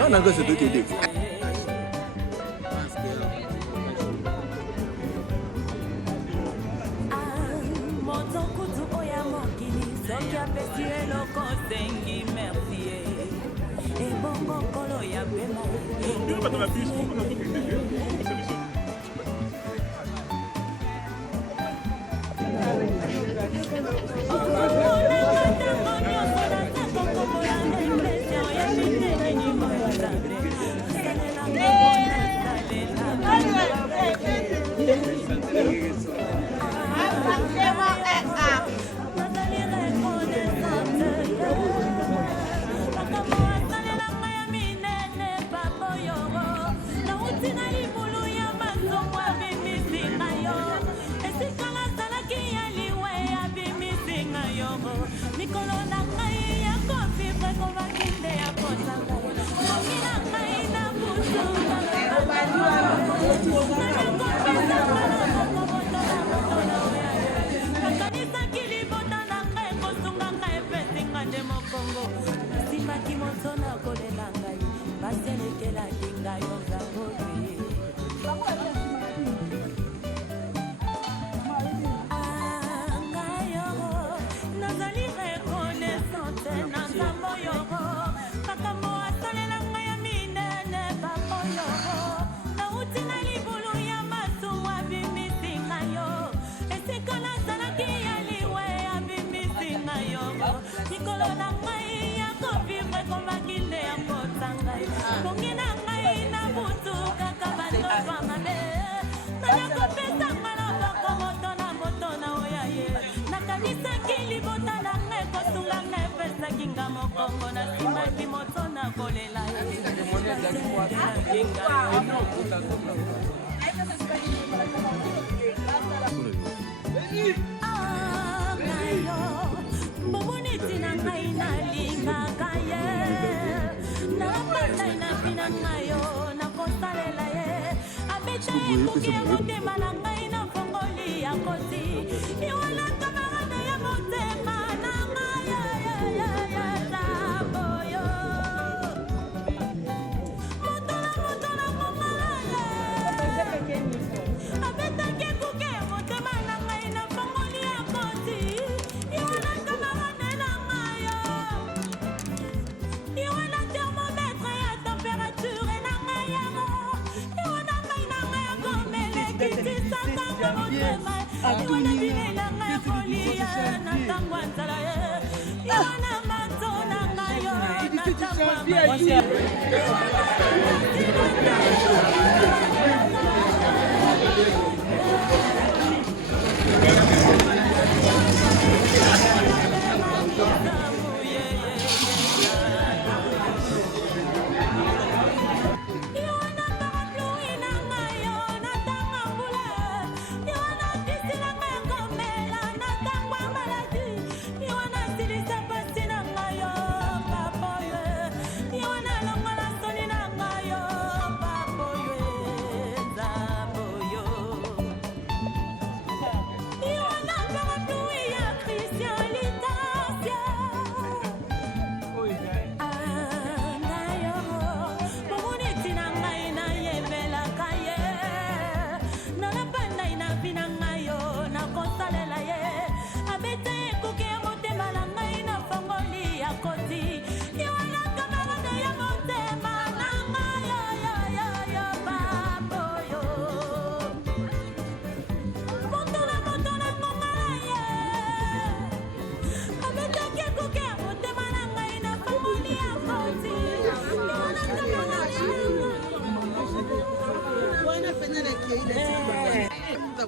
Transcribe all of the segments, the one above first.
Non, non, c'est toi qui es.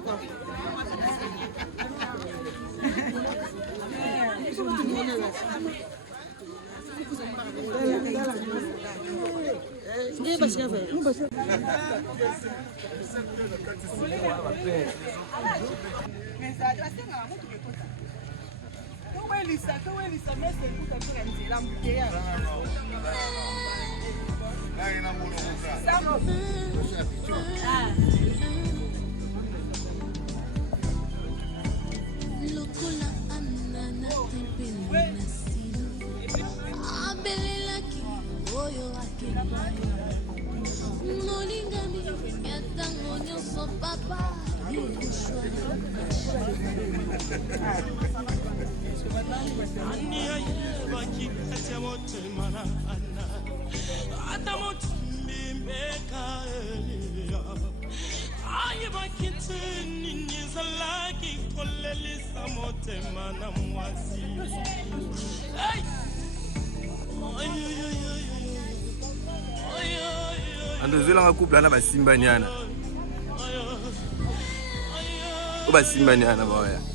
d'accord. Andozela couple na basimbanyana. O basimbanyana boya.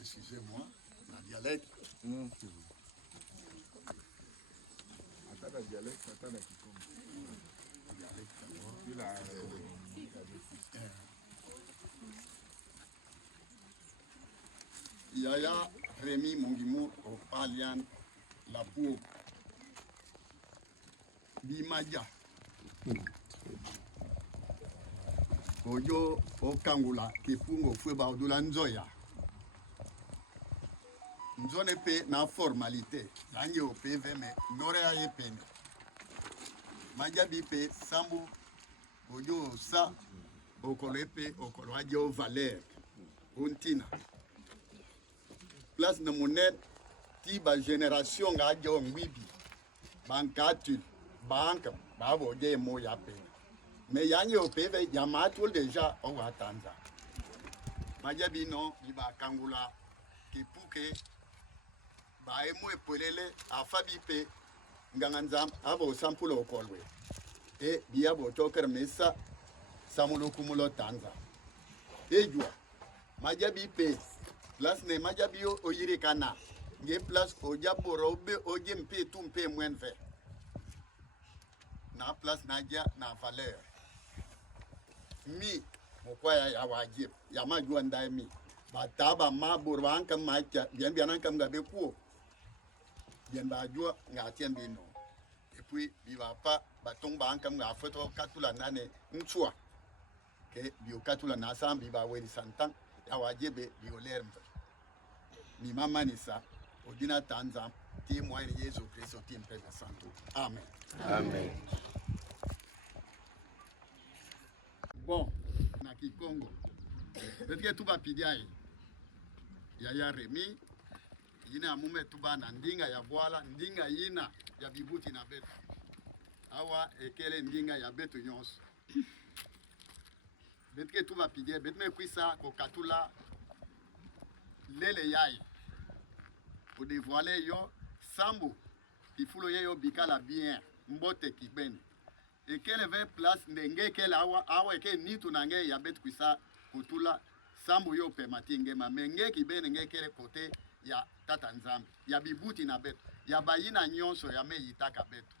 Excusez-moi, la dialecte. Yaya Rémi Mongimou au Palian la Pou Bimaja Oyo Okangula Kipungo Fueba Odula Nzoya Nzone pe na formalité Lange o PV me Norea ye pene Maja bipe Sambu Oyo sa Okoloepe Okoloadio Valère Untina place de monnaie ti ba génération ga jo mbibi bankatu bank ba bo je mo ya pe mais yanyi o peve jama tout déjà o wa tanza majabi no iba kangula ki puke ba e mo epolele afabi pe nganganzam abo sampulo kolwe e biya bo toker mesa samulo kumulo tanza ejwa majabi pe place ne majabio o yiri kana nge place o jaboro be o jempe tumpe mwenfe na place naja na valeur mi mokwaya ya wajib ya majua ndai mi bataba mabur wanka macha bien ankam gabe ku bien ba jua ngatien bino et puis biva pa batong ba ankam ga foto katula nane nchua ke bio katula na sambi ba weli santan ya wajibe bio lermbe mi mama nisa odina tanza ti moine Yesu Kristo ti mpeza santo amen Amen. bon na Kikongo betike tuba pidiai ya Remi yina amume tuba na ndinga ya bwala ndinga yina ya bibuti na betu awa ekele ndinga ya betu nyonso betike tuba pidie betme kwisa ko katula lele yai pour dévoiler yo sambu ifulo yo bikala bien mbote kibeni et quelle avait place ndenge quelle awa ke nitu nange ya bet kwisa kutula sambu yo pe matinge ma menge kibeni nge kele kote ya tata nzambe ya bibuti na bet ya bayina nyonso ya me yitaka betu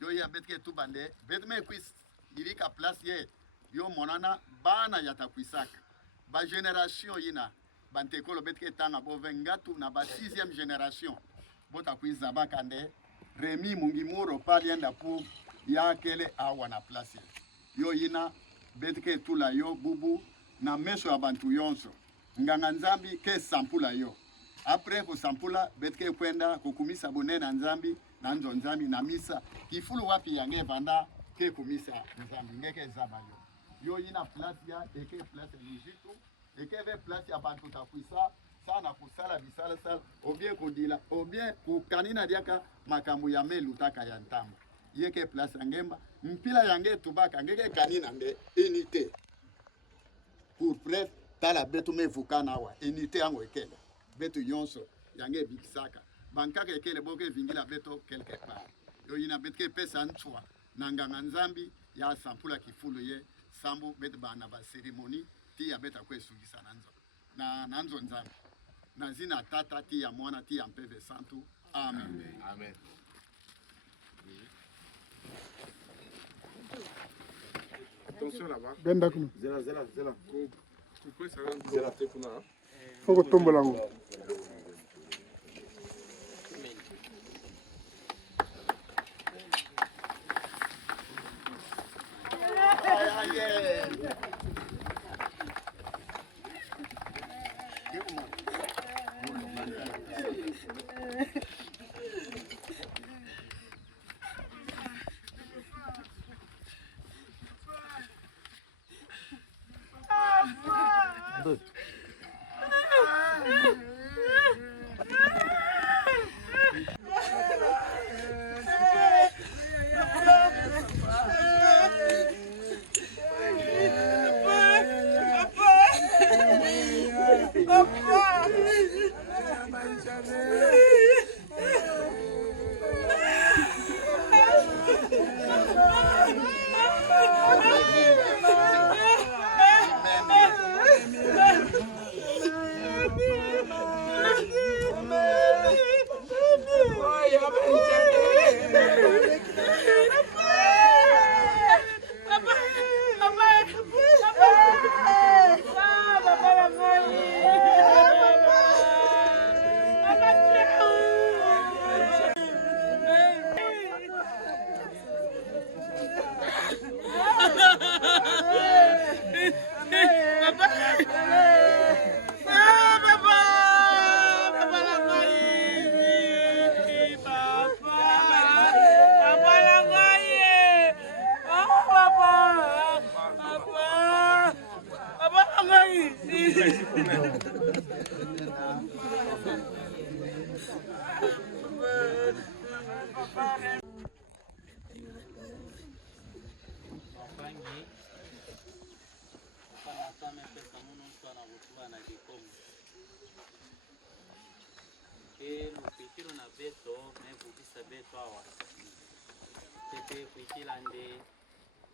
yo ya bet ke tubande bet me kwis irika place ye yo monana bana yata kwisaka ba génération yina bantekolo betke tanga bo vengatu na ba 6e génération bota kwiza bakande Remi Mungimuro palienda pu ya kele awa na place yo yina betke tula yo bubu na meso abantu yonso nganga nzambi ke sampula yo après ko sampula betke kwenda kukumisa bonena nzambi na nzambi na misa kifulu wapi yange vanda ke kumisa nzambi ngeke zaba yo yina place ya eke place lijitu ekeve place ya bantu takwisa sana kusala bisala sala ou bien kodila ou bien kukanina diaka makambo ya melu taka ya ntamba yeke place ngemba mpila yange tubaka ngeke kanina nde unité pour bref tala betu mevukana wa unité yango ekele betu yonso yange bikisaka bankaka ekele boke vingila beto quelque part yo yina betke pesa nchwa nanganga nzambi ya sampula kifulu ye sambu betu bana ba cérémonie ti ya beta kwesugisa nanzo nzambe na zina tata ti ya mwana ti ya mpeve santu amen Amen. Attention là-bas. Benda kuno. Zela. Pourquoi ça va zela te kuna? Foko tombola ngo. Mpangi panatame pesa muno mtu anavutua na kikomo ke lupikilo na beto mevukisa beto awa tete kuikila nde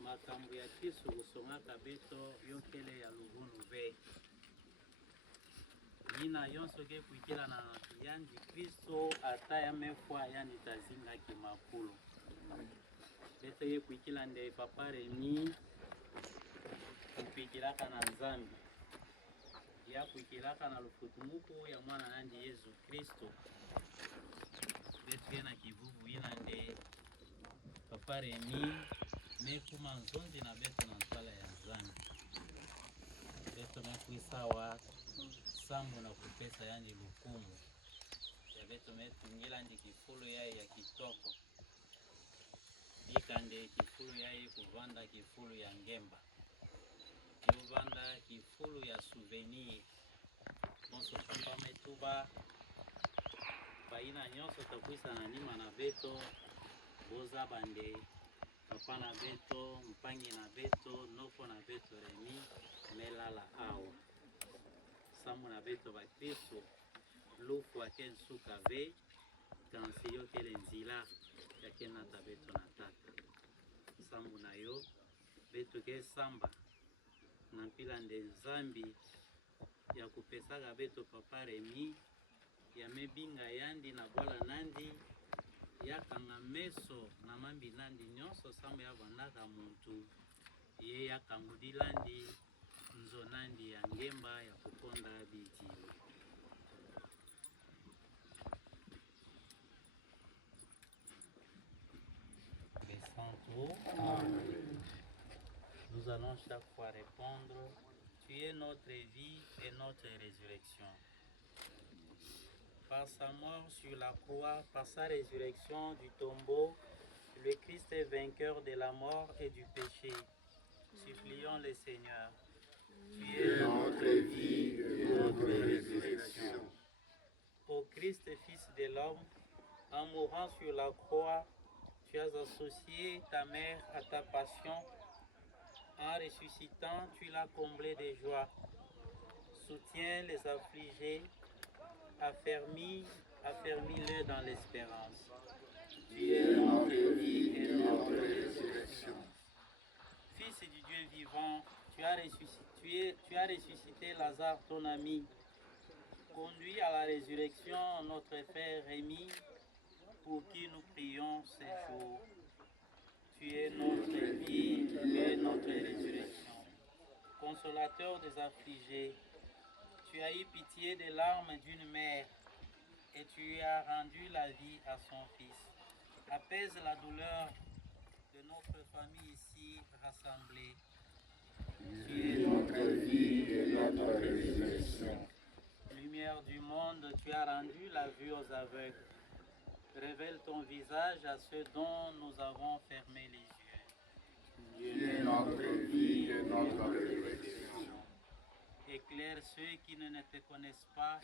makambo ya Kristo kusongaka beto yokele ya luvunu ve nina yonso ke kuikila na yandi Kristo ata ya mefwa yandi tazinga kimakulu beto ye kuikila nde papa Remi kuikilaka na Nzambi ya kuikilaka na lufutumuku ya mwana nandi Yesu Kristo betu yena kivuvu ina nde papa Remi mekuma nzonzi na betu na ntwala ya Nzambi betu mekuisawa sambu na kupesa yani lukumu ya betu metungila ndi kifulu yae ya kitoko ikande kifulu yae kuvanda kifulu ya ngemba yuvanda kifulu ya souvenir monso papa metuba paina nyonso takwisa na nima na beto boza bande papa na beto mpangi na beto noko na beto Remi melala awa samu na beto bakristo lufu ake nsuka ve kansi yokele nzila yake nata beto na tata sambu na yo beto ke samba na mpila nde Nzambi ya kupesaka beto papa Remi ya mebinga yandi na bwala nandi yakanga meso na mambi nandi nyonso sambu ya vandaka muntu ye yakangudilandi nzo nandi ya ngemba ya kukonda bidilo. Nous allons chaque fois répondre: Tu es notre vie et notre résurrection. Par sa mort sur la croix, par sa résurrection du tombeau, le Christ est vainqueur de la mort et du péché. Supplions le Seigneur. Tu es notre vie et notre résurrection. Ô Christ, Fils de l'homme, en mourant sur la croix, tu as associé ta mère à ta passion. En ressuscitant, tu l'as comblée de joie. Soutiens les affligés, affermis-le dans l'espérance. Tu es notre vie et notre résurrection. Fils du Dieu vivant, tu as ressuscité Lazare, ton ami. Conduis à la résurrection notre frère Rémi, pour qui nous prions ces jours. Tu es notre vie et notre résurrection. Consolateur des affligés, tu as eu pitié des larmes d'une mère et tu as rendu la vie à son fils. Apaise la douleur de notre famille ici rassemblée. Tu es notre vie et notre résurrection. Lumière du monde, tu as rendu la vue aux aveugles. Révèle ton visage à ceux dont nous avons fermé les yeux. Tu es notre vie et notre résurrection. Éclaire ceux qui ne te connaissent pas,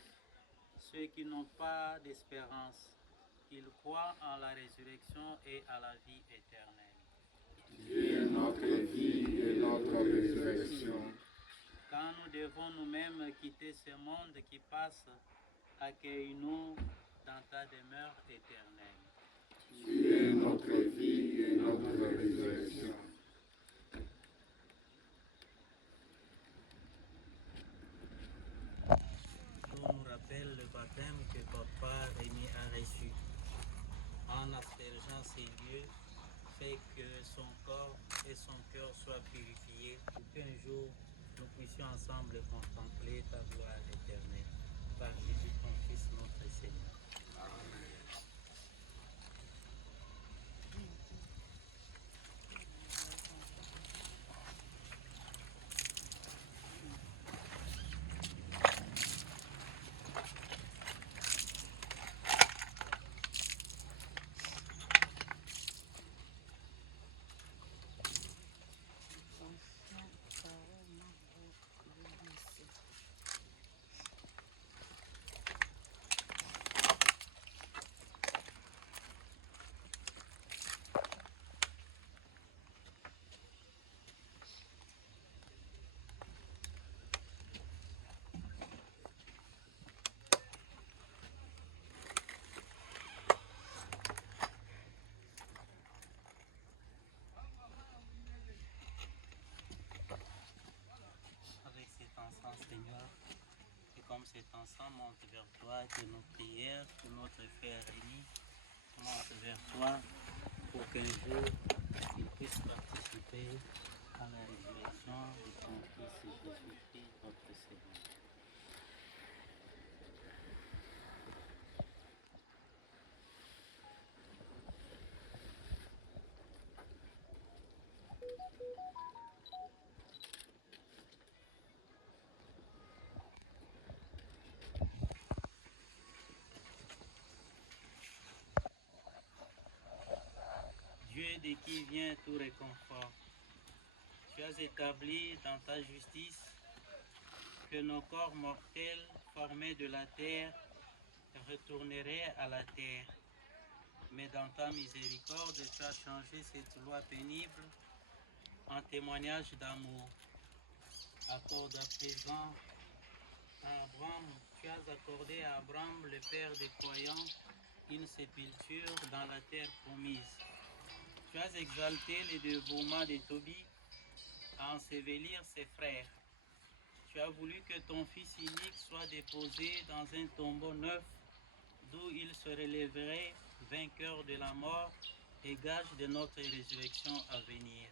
ceux qui n'ont pas d'espérance. Ils croient en la résurrection et à la vie éternelle. Tu es notre vie et notre résurrection. Quand nous devons nous-mêmes quitter ce monde qui passe, accueille-nous dans ta demeure éternelle. Tu es notre vie et notre résurrection. On nous rappelle le baptême que Papa Rémi a reçu. En aspergeant ces lieux, fait que son corps et son cœur soient purifiés pour qu'un jour nous puissions ensemble contempler ta gloire éternelle. Par Jésus ton Fils, notre Seigneur. Amen. cet ensemble monte vers toi, que nos prières, que notre frère Rémi monte vers toi pour qu'un jour il puisse participer à la résurrection de ton Fils Jésus-Christ, notre Seigneur. Dieu de qui vient tout réconfort, tu as établi dans ta justice que nos corps mortels formés de la terre retourneraient à la terre. Mais dans ta miséricorde, tu as changé cette loi pénible en témoignage d'amour. Accorde à présent à Abraham, tu as accordé à Abraham, le père des croyants, une sépulture dans la terre promise. Tu as exalté le dévouement de Tobie à ensevelir ses frères. Tu as voulu que ton fils unique soit déposé dans un tombeau neuf, d'où il se relèverait vainqueur de la mort et gage de notre résurrection à venir.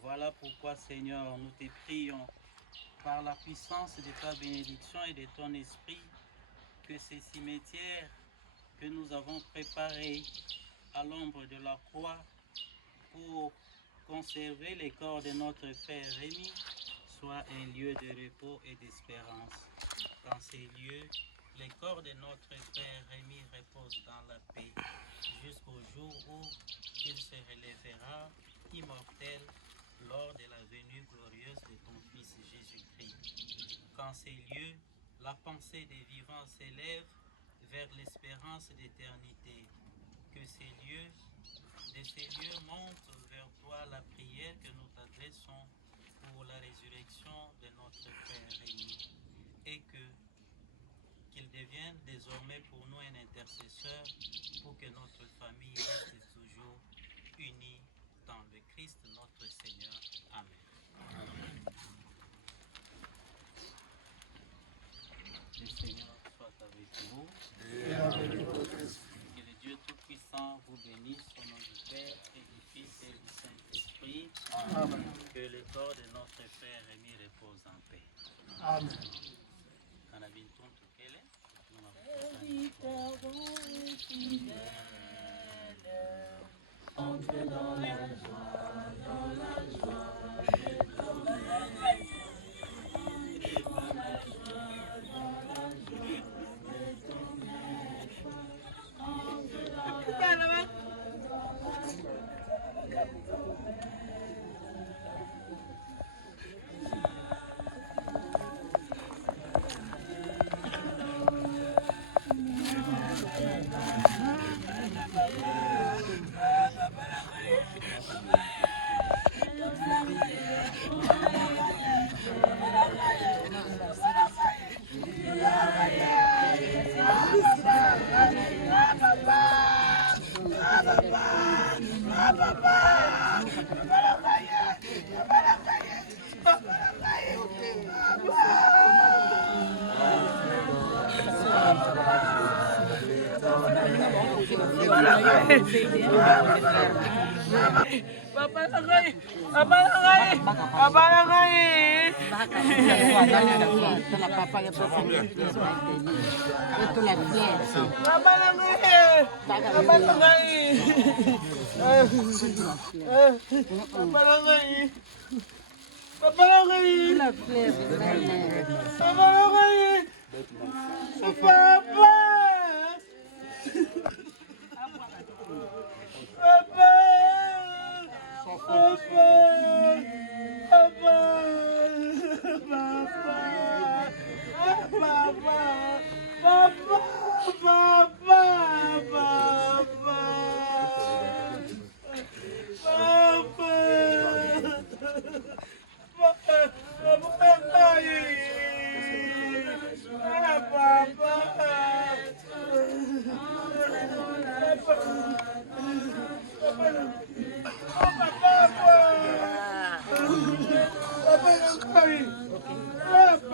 Voilà pourquoi, Seigneur, nous te prions, par la puissance de ta bénédiction et de ton esprit, que ces cimetières que nous avons préparés à l'ombre de la croix pour conserver les corps de notre frère Rémi soient un lieu de repos et d'espérance. Dans ces lieux, les corps de notre frère Rémi reposent dans la paix jusqu'au jour où il se relèvera immortel lors de la venue glorieuse de ton Fils Jésus-Christ. Qu'en ces lieux, la pensée des vivants s'élève vers l'espérance d'éternité. Que de ces lieux monte vers toi la prière que nous t'adressons pour la résurrection de notre frère Rémi, et qu'il devienne désormais pour nous un intercesseur pour que notre famille reste toujours unie dans le Christ notre Seigneur. Amen. Le Seigneur soit avec vous. Que le Dieu Tout-Puissant vous bénisse au nom du Père et du Fils et du Saint-Esprit. Amen. Que le corps de notre frère Rémi repose en paix. Amen. Entre dans la joie, dans la joie.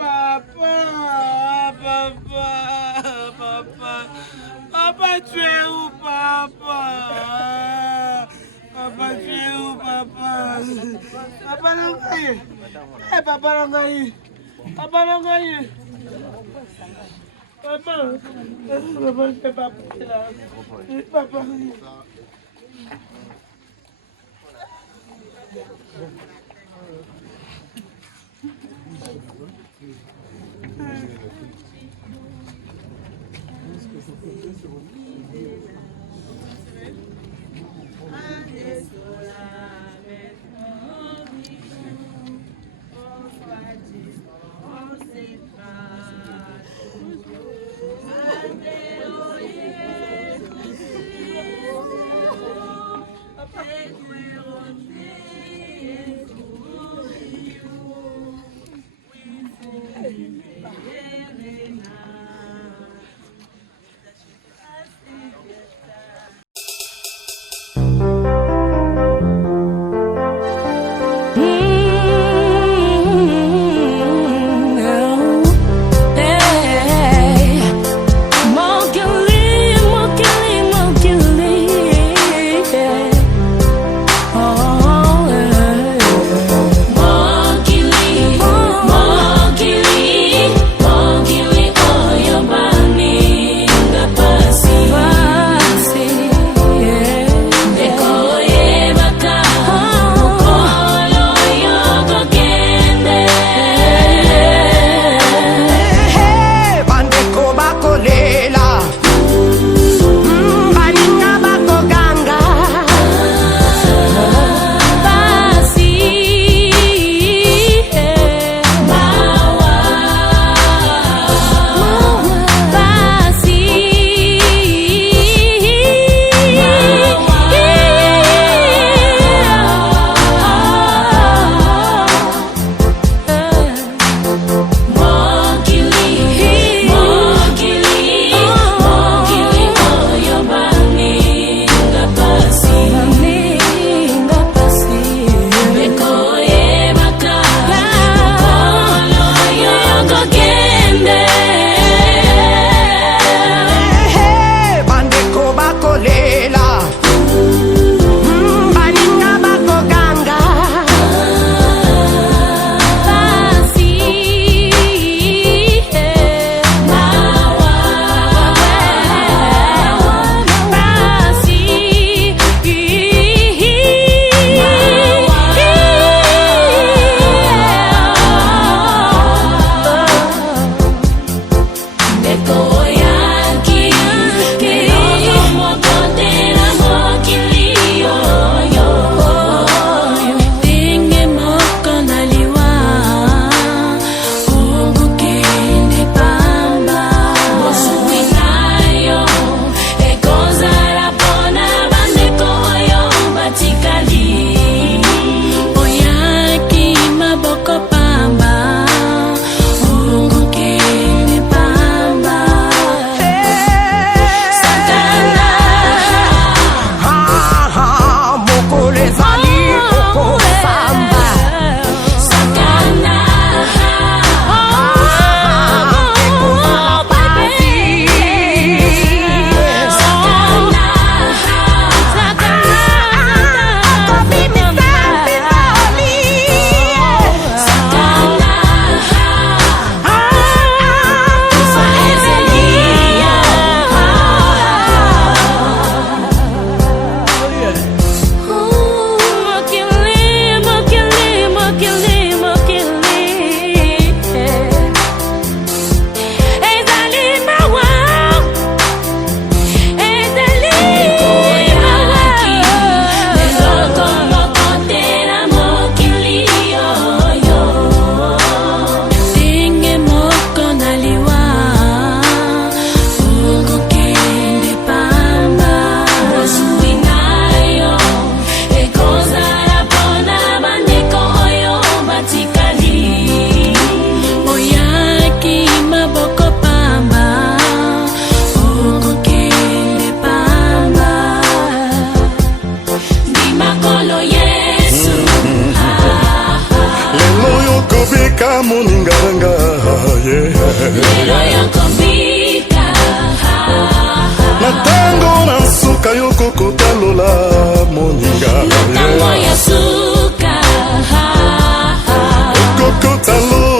Papa, tu es où, papa? Papa, tu es où, papa? Papa Langaye. Eh, Papa Langaye. Papa Langaye. Papa. Papa, c'est pas là. Papa. tango na suka yoko kotalola moninga tango ya suka kokotalola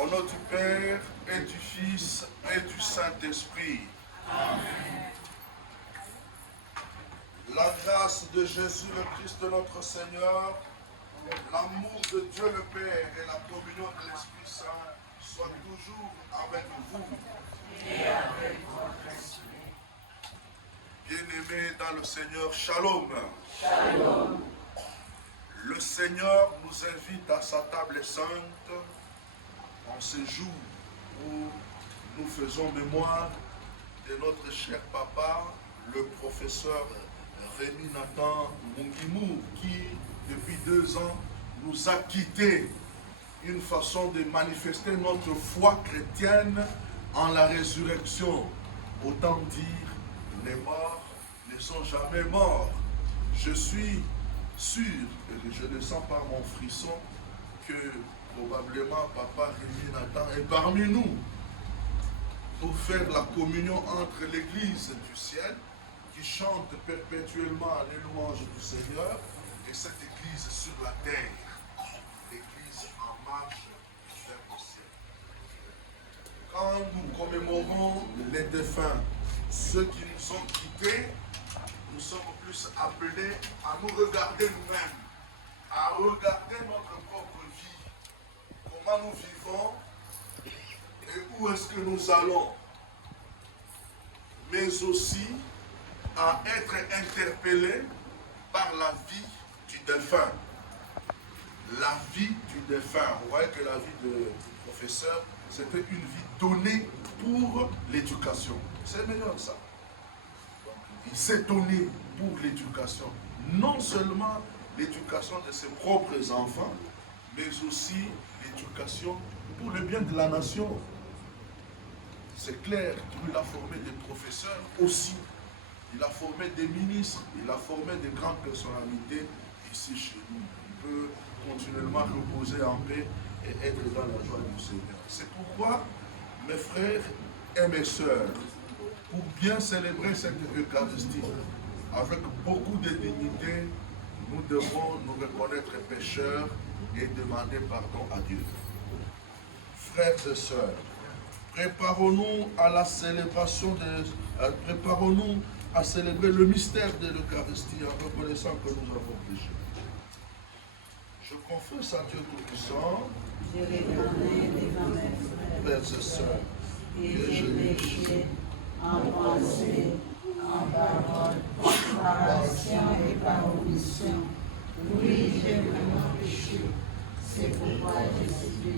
Au nom du Père et du Fils et du Saint-Esprit. La grâce de Jésus le Christ notre Seigneur, l'amour de Dieu le Père et la communion de l'Esprit Saint soient toujours avec vous. Et avec votre esprit. Bien-aimés dans le Seigneur, Shalom. Shalom. Le Seigneur nous invite à sa table sainte en ce jour où nous faisons mémoire de notre cher papa, le professeur Rémi Nathan Mungimou, qui depuis 2 ans nous a quittés. Une façon de manifester notre foi chrétienne en la résurrection. Autant dire, les morts ne sont jamais morts. Je suis sûr, et je le sens par mon frisson, que probablement papa Rémi Nathan est parmi nous pour faire la communion entre l'église du ciel qui chante perpétuellement les louanges du Seigneur et cette église sur la terre, l'église en marche vers le ciel. Quand nous commémorons les défunts, ceux qui nous ont quittés, nous sommes plus appelés à nous regarder nous-mêmes, à regarder notre propre vie, comment nous vivons et où est-ce que nous allons, mais aussi à être interpellés par la vie du défunt. La vie du défunt. Vous voyez que la vie du professeur, c'était une vie donnée pour l'éducation. C'est meilleur ça. Donc, il s'est donné pour l'éducation. Non seulement l'éducation de ses propres enfants, mais aussi l'éducation pour le bien de la nation. C'est clair qu'il a formé des professeurs aussi. Il a formé des ministres, il a formé des grandes personnalités ici chez nous. Il peut continuellement reposer en paix et être dans la joie du Seigneur. C'est pourquoi, mes frères et mes sœurs, pour bien célébrer cette Eucharistie, avec beaucoup de dignité, nous devons nous reconnaître pécheurs et demander pardon à Dieu. Frères et sœurs, préparons-nous à la célébration préparons-nous à célébrer le mystère de l'Eucharistie en reconnaissant que nous avons péché. Je confesse à Dieu Tout-Puissant, frères et sœurs, que j'ai péché en pensée, en parole, par action et par omission. Oui, j'ai vraiment péché. C'est pourquoi je suis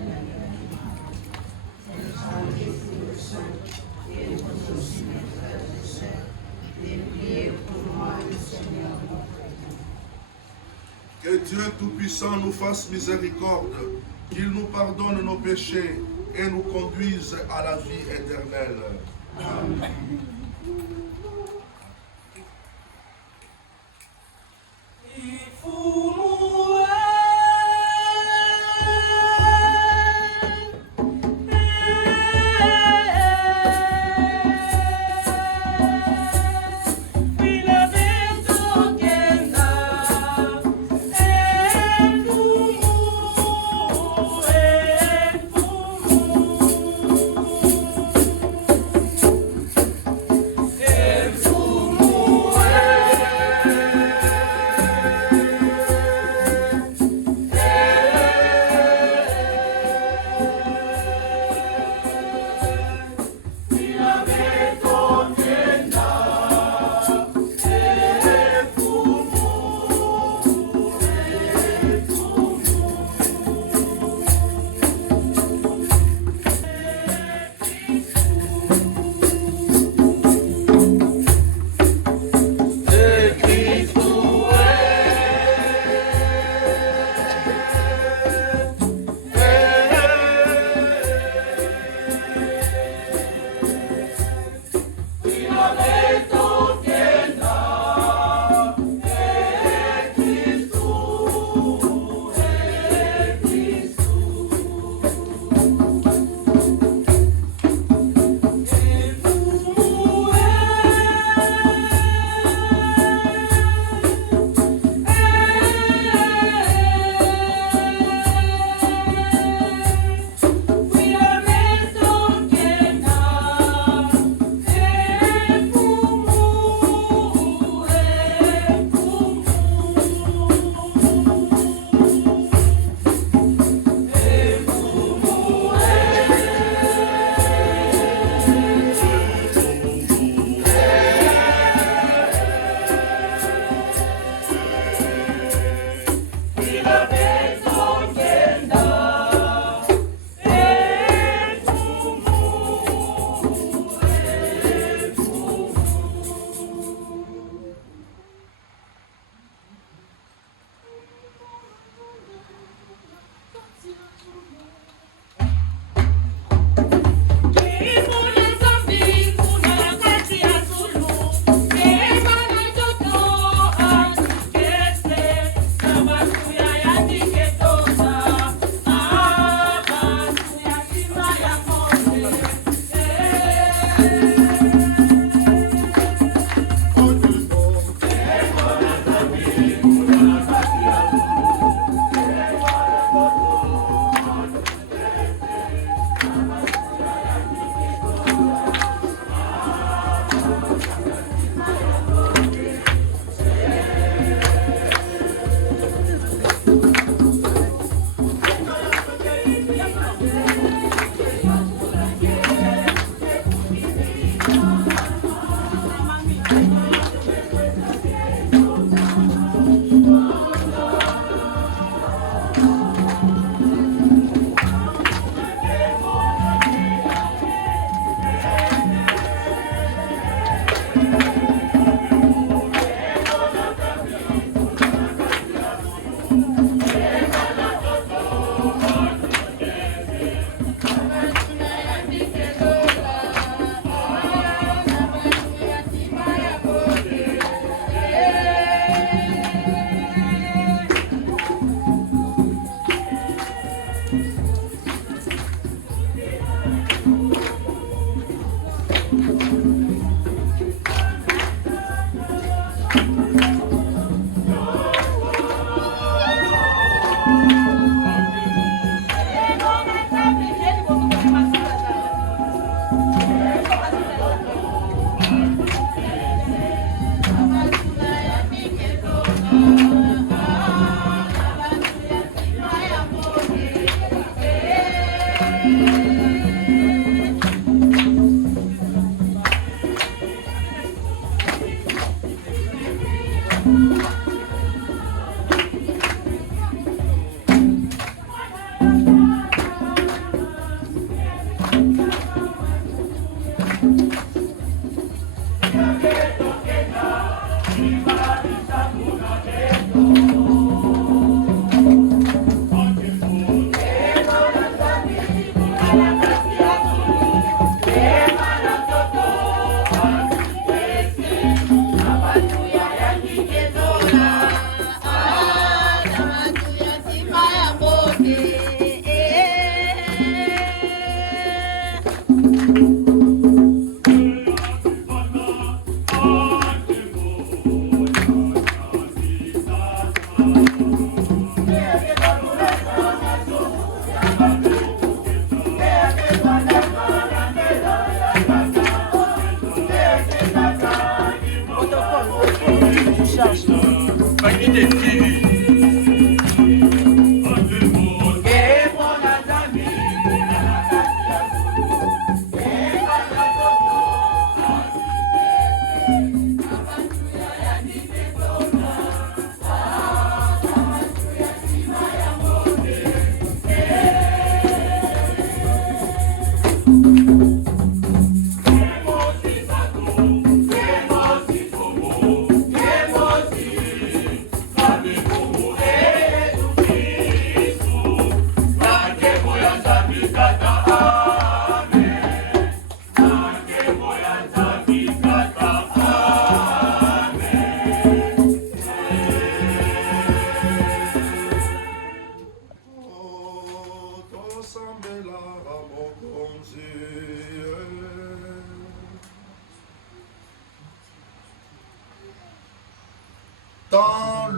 le Saint et vous aussi, mes frères et sœurs, et priez pour moi, le Seigneur mon Père. Que Dieu Tout-Puissant nous fasse miséricorde, qu'il nous pardonne nos péchés et nous conduise à la vie éternelle. Amen. Il faut mourir.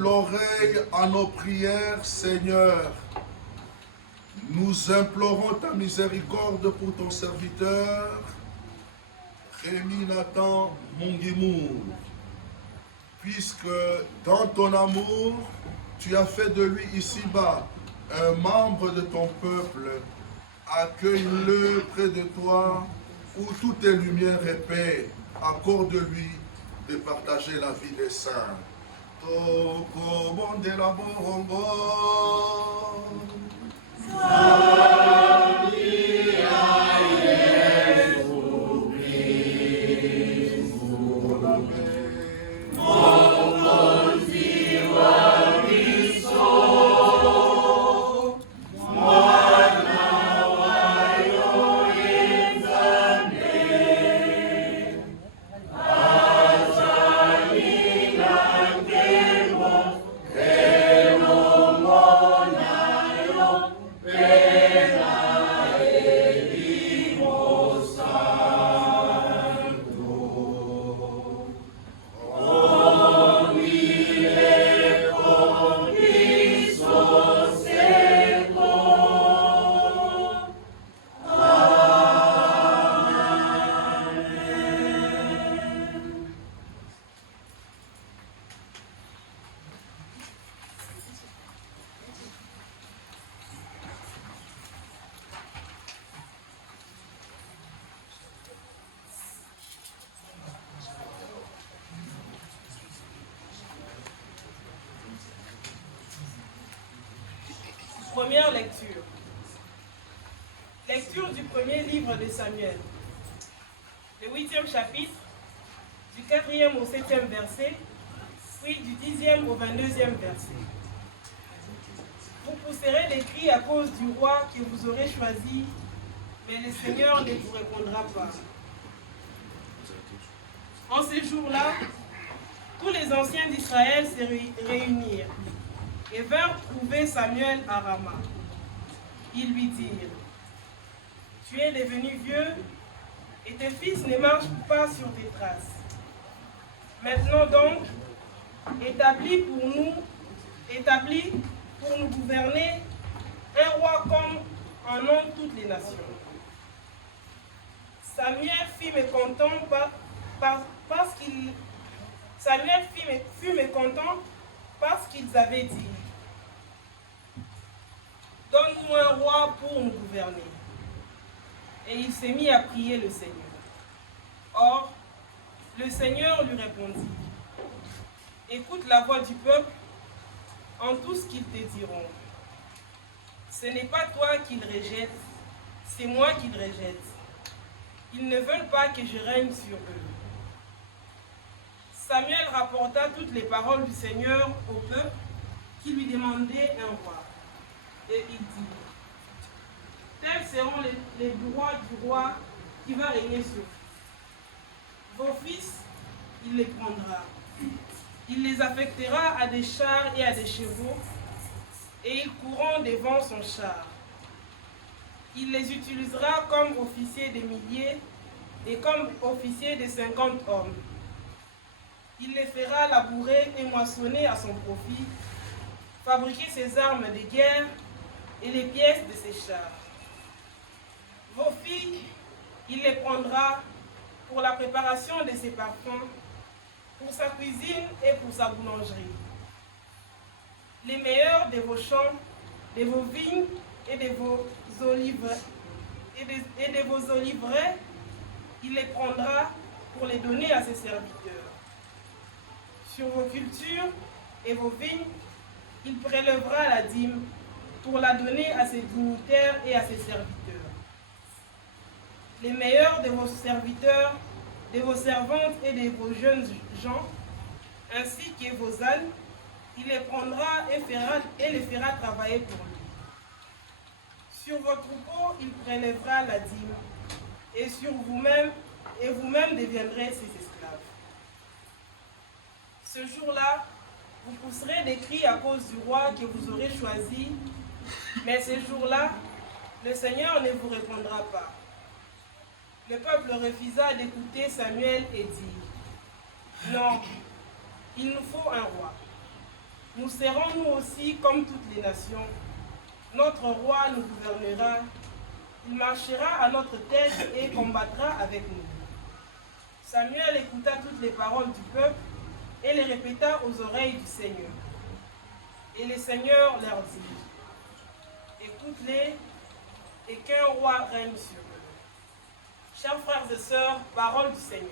l'oreille à nos prières, Seigneur. Nous implorons ta miséricorde pour ton serviteur, Rémi Nathan Mungimour, puisque dans ton amour, tu as fait de lui ici-bas un membre de ton peuple. Accueille-le près de toi, où tout est lumière et paix. Accorde-lui de partager la vie des saints. Toko bonde la borongo. Première lecture. Lecture du premier livre de Samuel. Le 8e chapitre, du 4e au 7e verset, puis du 10e au 22e verset. Vous pousserez des cris à cause du roi que vous aurez choisi, mais le Seigneur ne vous répondra pas. En ces jours-là, tous les anciens d'Israël se réunirent et vinrent trouver Samuel à Rama. Ils lui dirent, « Tu es devenu vieux et tes fils ne marchent pas sur tes traces. Maintenant donc, établis pour nous gouverner un roi comme en ont toutes les nations. » Samuel fut mécontent parce qu'ils avaient dit, « Donne-nous un roi pour nous gouverner. » Et il s'est mis à prier le Seigneur. Or, le Seigneur lui répondit, « Écoute la voix du peuple en tout ce qu'ils te diront. Ce n'est pas toi qu'ils rejettent, c'est moi qu'ils rejettent. Ils ne veulent pas que je règne sur eux. » Samuel rapporta toutes les paroles du Seigneur au peuple qui lui demandait un roi. Et il dit, « Tels seront les droits du roi qui va régner sur vous. Vos fils, il les prendra. Il les affectera à des chars et à des chevaux, et ils courront devant son char. Il les utilisera comme officiers des milliers et comme officiers de 50 hommes. Il les fera labourer et moissonner à son profit, fabriquer ses armes de guerre et les pièces de ses chars. Vos filles, il les prendra pour la préparation de ses parfums, pour sa cuisine et pour sa boulangerie. Les meilleurs de vos champs, de vos vignes et de vos oliveraies, il les prendra pour les donner à ses serviteurs. Sur vos cultures et vos vignes, il prélèvera la dîme pour la donner à ses dignitaires et à ses serviteurs. Les meilleurs de vos serviteurs, de vos servantes et de vos jeunes gens, ainsi que vos ânes, il les prendra et les fera travailler pour lui. Sur vos troupeaux, il prélèvera la dîme, et sur vous-même, et vous-même deviendrez ses esclaves. Ce jour-là, vous pousserez des cris à cause du roi que vous aurez choisi, mais ce jour-là, le Seigneur ne vous répondra pas. Le peuple refusa d'écouter Samuel et dit, « Non, il nous faut un roi. » nous serons nous aussi comme toutes les nations. Notre roi nous gouvernera, il marchera à notre tête et combattra avec nous. Samuel écouta toutes les paroles du peuple et les répéta aux oreilles du Seigneur. Et le Seigneur leur dit, écoute-les et qu'un roi règne sur eux. Chers frères et sœurs, parole du Seigneur.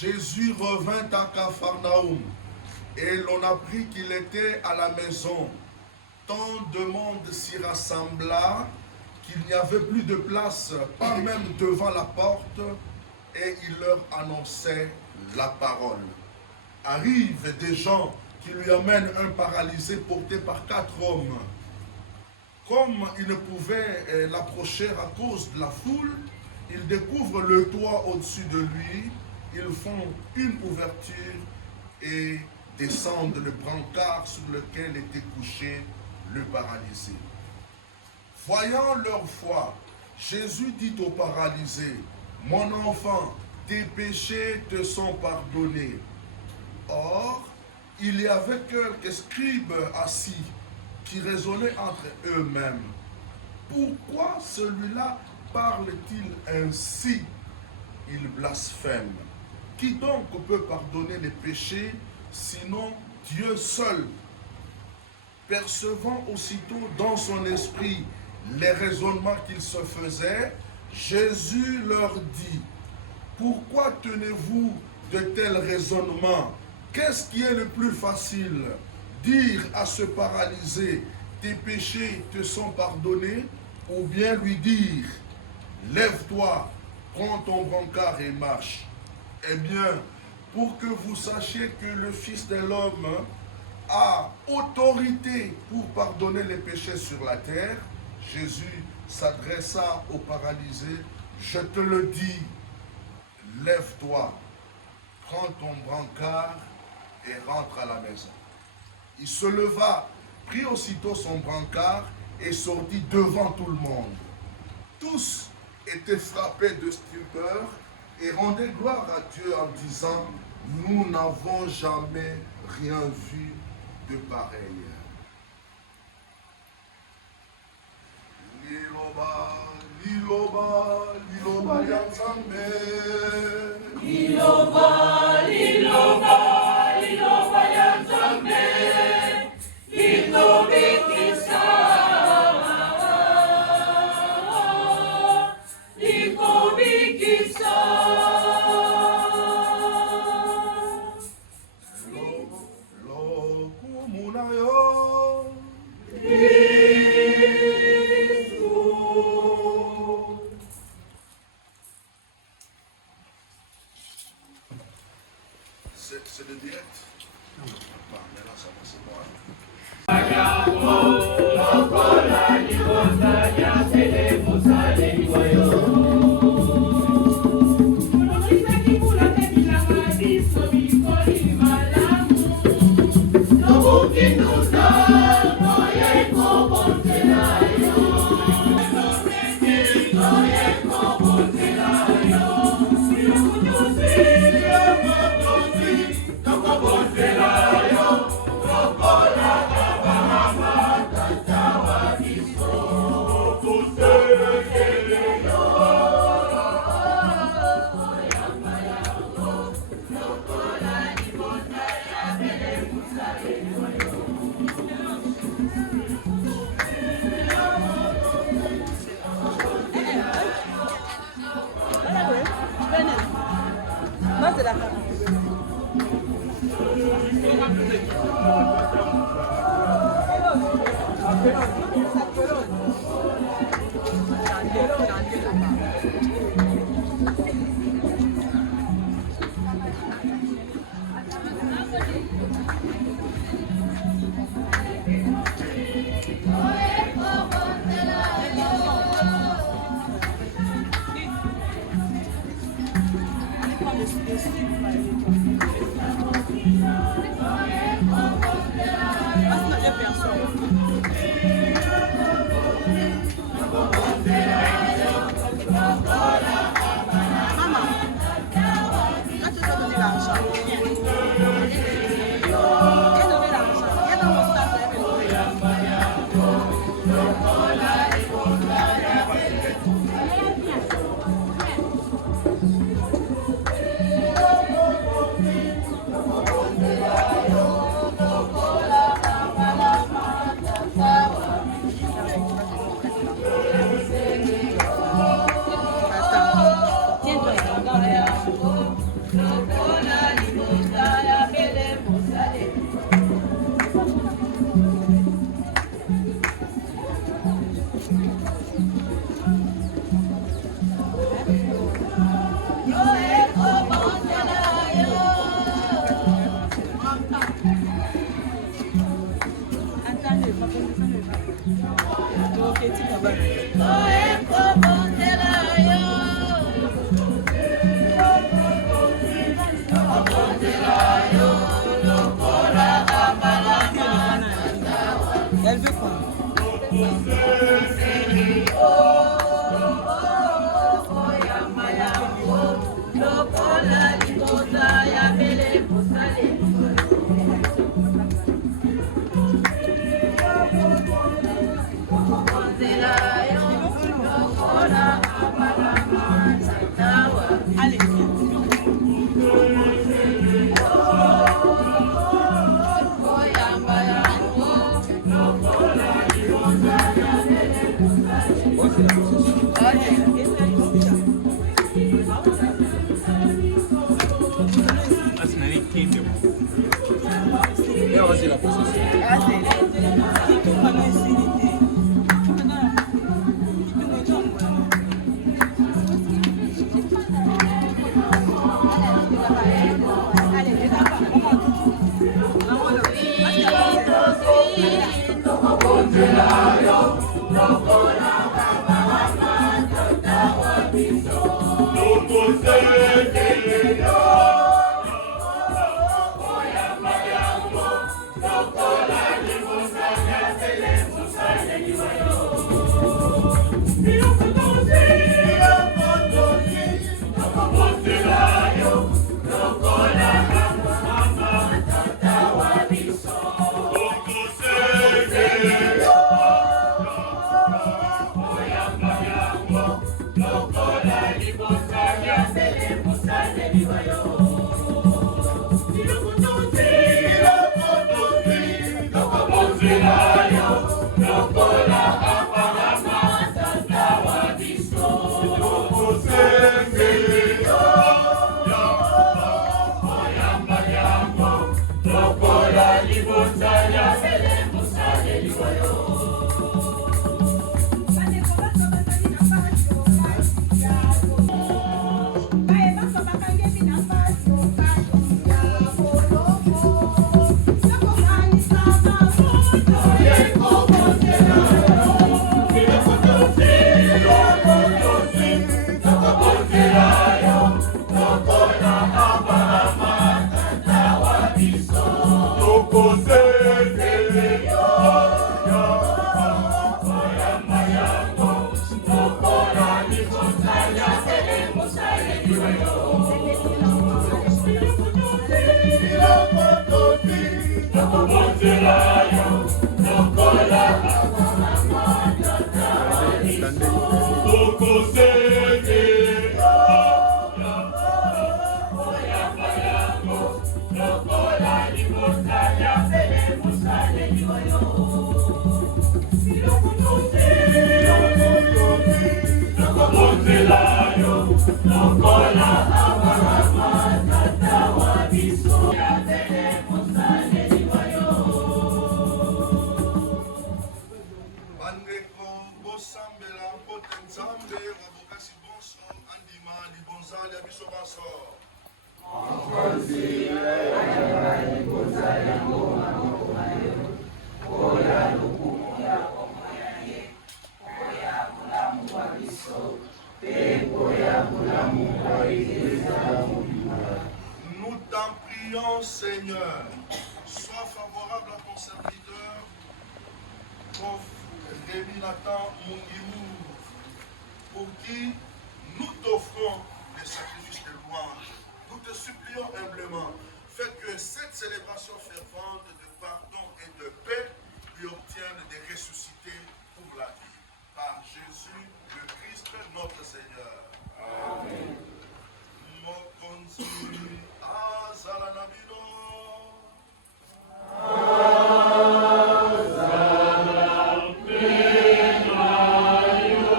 Jésus revint à Capharnaüm et l'on apprit qu'il était à la maison. Tant de monde s'y rassembla qu'il n'y avait plus de place, pas même devant la porte, et il leur annonçait la parole. Arrivent des gens qui lui amènent un paralysé porté par 4 hommes. Comme ils ne pouvaient l'approcher à cause de la foule, ils découvrent le toit au-dessus de lui. Ils font une ouverture et descendent le brancard sur lequel était couché le paralysé. Voyant leur foi, Jésus dit au paralysé, « Mon enfant, tes péchés te sont pardonnés. » Or, il y avait quelques scribes assis qui raisonnaient entre eux-mêmes. Pourquoi celui-là parle-t-il ainsi? Il blasphème. Qui donc peut pardonner les péchés, sinon Dieu seul? Percevant aussitôt dans son esprit les raisonnements qu'il se faisait, Jésus leur dit, « Pourquoi tenez-vous de tels raisonnements? Qu'est-ce qui est le plus facile? Dire à ce paralysé, tes péchés te sont pardonnés, ou bien lui dire, lève-toi, prends ton brancard et marche. Eh bien, pour que vous sachiez que le Fils de l'homme a autorité pour pardonner les péchés sur la terre, Jésus s'adressa au paralysé. Je te le dis, lève-toi, prends ton brancard et rentre à la maison. Il se leva, prit aussitôt son brancard et sortit devant tout le monde. Tous étaient frappés de stupeur et rendaient gloire à Dieu en disant, nous n'avons jamais rien vu de pareil. Liloba, liloba, liloba ya Nzambe. Liloba, liloba, liloba ya Nzambe. Likobikisa, likobikisa. Lokumuna yo. C'est le direct. Bah, maintenant ça va, c'est bon. Elle veut quoi? Allez. Así Nous t'en prions, Seigneur, sois favorable à ton serviteur, prof Rémi Nathan Mungimou, pour qui nous t'offrons des sacrifices de louange. Nous te supplions humblement, fais que cette célébration fervente de pardon et de paix lui obtienne des ressuscités pour la vie. Par Jésus, le Christ, notre Seigneur. Amen. Mokonzi azala na bino. Azala pena yo.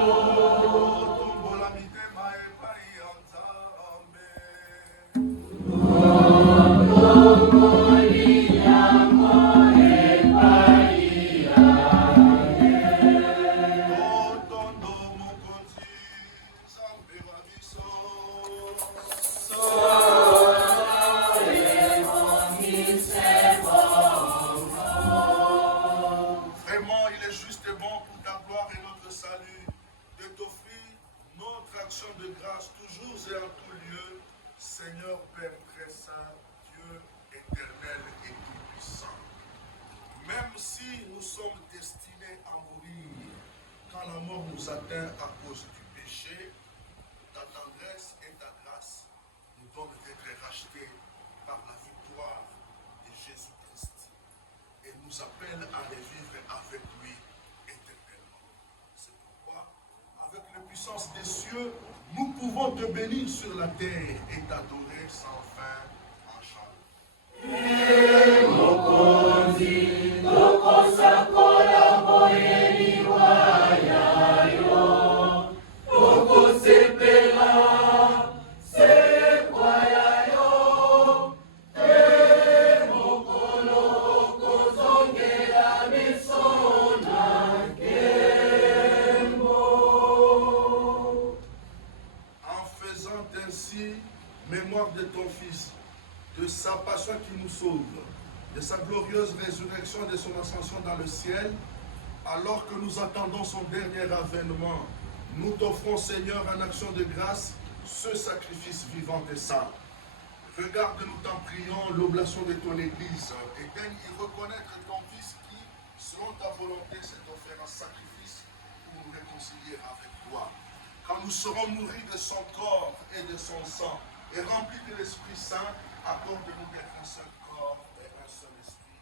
Tombola mitema epai ya Nzambe. De grâce toujours et en tout lieu, Seigneur Père très saint, Dieu éternel et tout-puissant. Même si nous sommes destinés à mourir, quand la mort nous atteint à cause du péché, ta tendresse et ta grâce nous donnent d'être rachetés par la victoire de Jésus-Christ et nous appellent à les vivre avec lui éternellement. C'est pourquoi, avec la puissance des cieux, nous pouvons te bénir sur la terre et t'adorer sans fin en chant. Mémoire de ton Fils, de sa passion qui nous sauve, de sa glorieuse résurrection et de son ascension dans le ciel, Alors que nous attendons son dernier avènement, nous t'offrons, Seigneur, en action de grâce, ce sacrifice vivant et saint. Regarde-nous, t'en prions, l'oblation de ton Église, et daigne y reconnaître ton Fils qui, selon ta volonté, s'est offert un sacrifice pour nous réconcilier avec toi. Quand nous serons nourris de son corps et de son sang, et remplis de l'Esprit Saint, accorde-nous d'être un seul corps et un seul esprit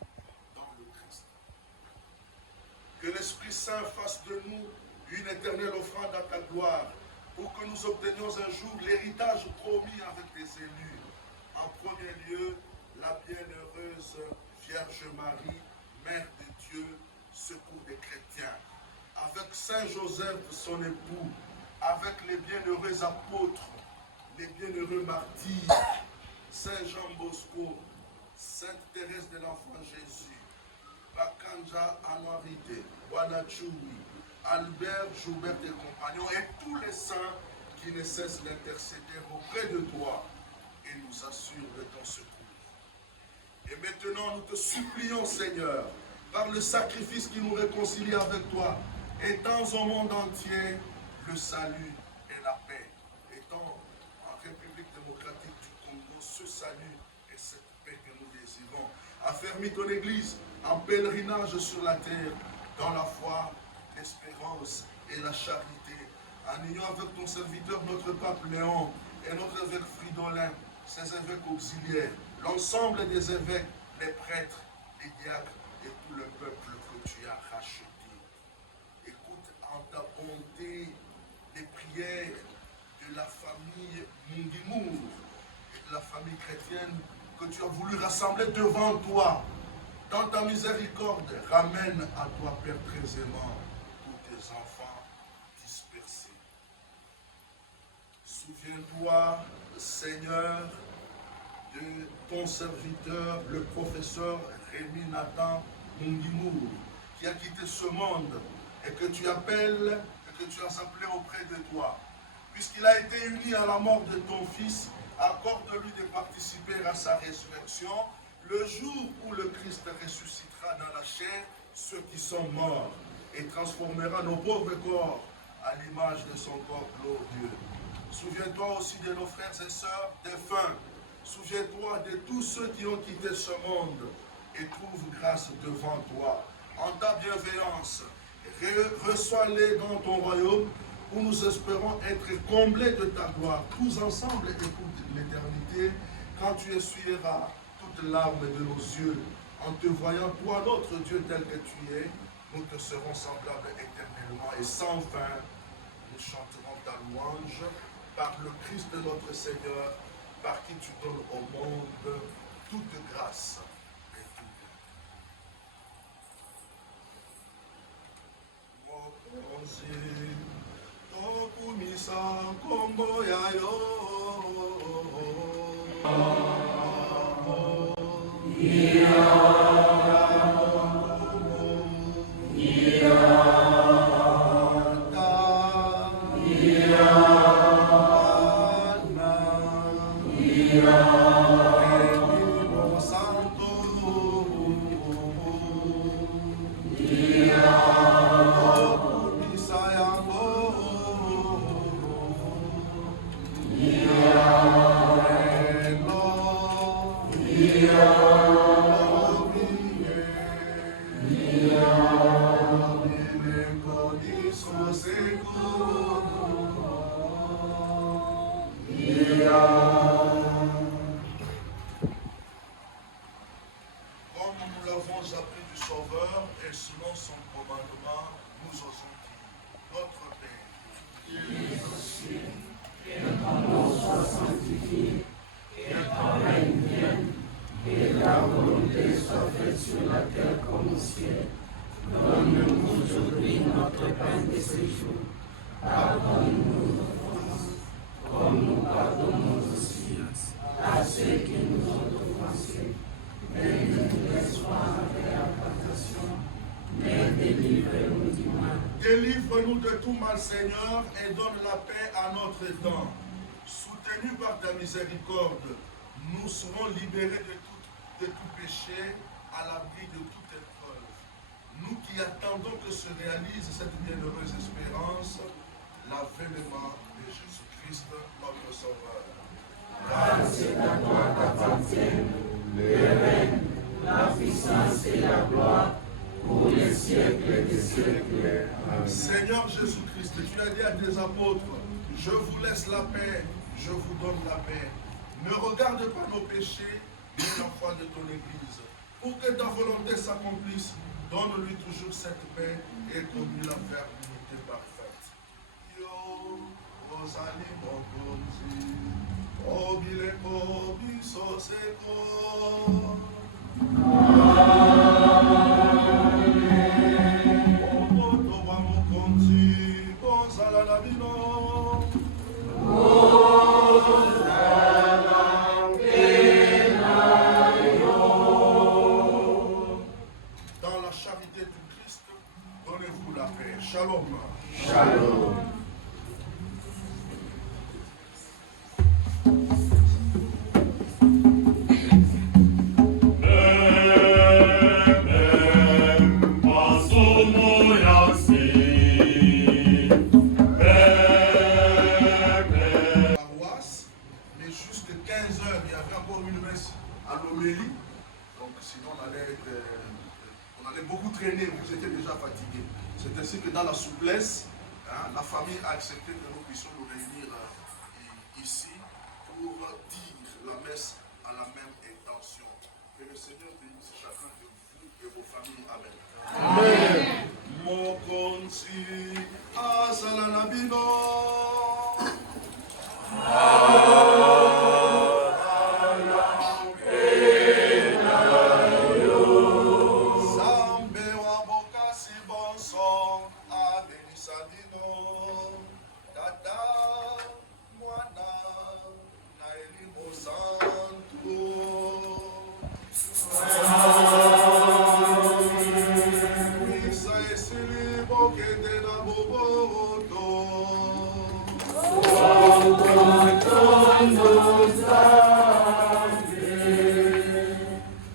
dans le Christ. Que l'Esprit Saint fasse de nous une éternelle offrande à ta gloire, pour que nous obtenions un jour l'héritage promis avec des élus. En premier lieu, la bienheureuse Vierge Marie, Mère de Dieu, secours des chrétiens, avec Saint Joseph, son époux, avec les bienheureux apôtres, les bienheureux martyrs, Saint Jean Bosco, Sainte Thérèse de l'Enfant Jésus, Bakanja Anuarite, Wanachoui, Albert, Joubert et compagnons, et tous les saints qui ne cessent d'intercéder auprès de toi et nous assurent de ton secours. Et maintenant, nous te supplions, Seigneur, par le sacrifice qui nous réconcilie avec toi, étends au monde entier le salut et la paix. Étends en République démocratique du Congo ce salut et cette paix que nous désirons. Affermis ton Église en pèlerinage sur la terre, dans la foi, l'espérance et la charité, en union avec ton serviteur, notre pape Léon, et notre évêque Fridolin, ses évêques auxiliaires, l'ensemble des évêques, les prêtres, les diacres et tout le peuple que tu as racheté. Écoute en ta bonté les prières de la famille Mungimour et de la famille chrétienne que tu as voulu rassembler devant toi. Dans ta miséricorde, ramène à toi, Père très aimant, tous tes enfants dispersés. Souviens-toi, Seigneur, de ton serviteur, le professeur Rémi Nathan Mungimour, qui a quitté ce monde et que tu appelles, et que tu as appelé auprès de toi. Puisqu'il a été uni à la mort de ton Fils, accorde-lui de participer à sa résurrection, le jour où le Christ ressuscitera dans la chair ceux qui sont morts et transformera nos pauvres corps à l'image de son corps glorieux. Souviens-toi aussi de nos frères et sœurs défunts. Souviens-toi de tous ceux qui ont quitté ce monde et trouvent grâce devant toi. En ta bienveillance, reçois-les dans ton royaume où nous espérons être comblés de ta gloire. Tous ensemble, écoute l'éternité, quand tu essuieras toute larme de nos yeux, en te voyant, toi, notre Dieu, tel que tu es, nous te serons semblables éternellement. Et sans fin, nous chanterons ta louange par le Christ de notre Seigneur, par qui tu donnes au monde toute grâce et tout Délivre-nous de tout mal, Seigneur, et donne la paix à notre temps. Soutenus par ta miséricorde, nous serons libérés de tout péché, à l'abri de toute épreuve. nous qui attendons que se réalise cette bienheureuse espérance, l'avènement de Jésus-Christ, notre Sauveur. Grâce et à toi t'appartiennent, le règne, la puissance et la gloire, pour les siècles des siècles. Amen. Seigneur Jésus-Christ, tu as dit à tes apôtres, je vous laisse la paix, je vous donne la paix. Ne regarde pas nos péchés, mais l'enfant de ton Église. Pour que ta volonté s'accomplisse, donne-lui toujours cette paix et conduis-la vers l'unité parfaite. Yo, Rosali Mokonzi, Obile Kobi Soseko. Opoto wa Mokonzi, Bozala Labino. Dans la charité du Christ, donnez-vous la paix. Shalom. Shalom. Mais jusqu'à 15 heures, il y avait encore une messe à l'homélie. Donc sinon on allait beaucoup traîner, vous étiez déjà fatigués. C'est ainsi que dans la souplesse, la famille a accepté que nous puissions nous réunir ici pour dire la messe à la même intention. Que le Seigneur bénisse chacun de vous et vos familles. Amen. Amen. Mokonsi asalanabino.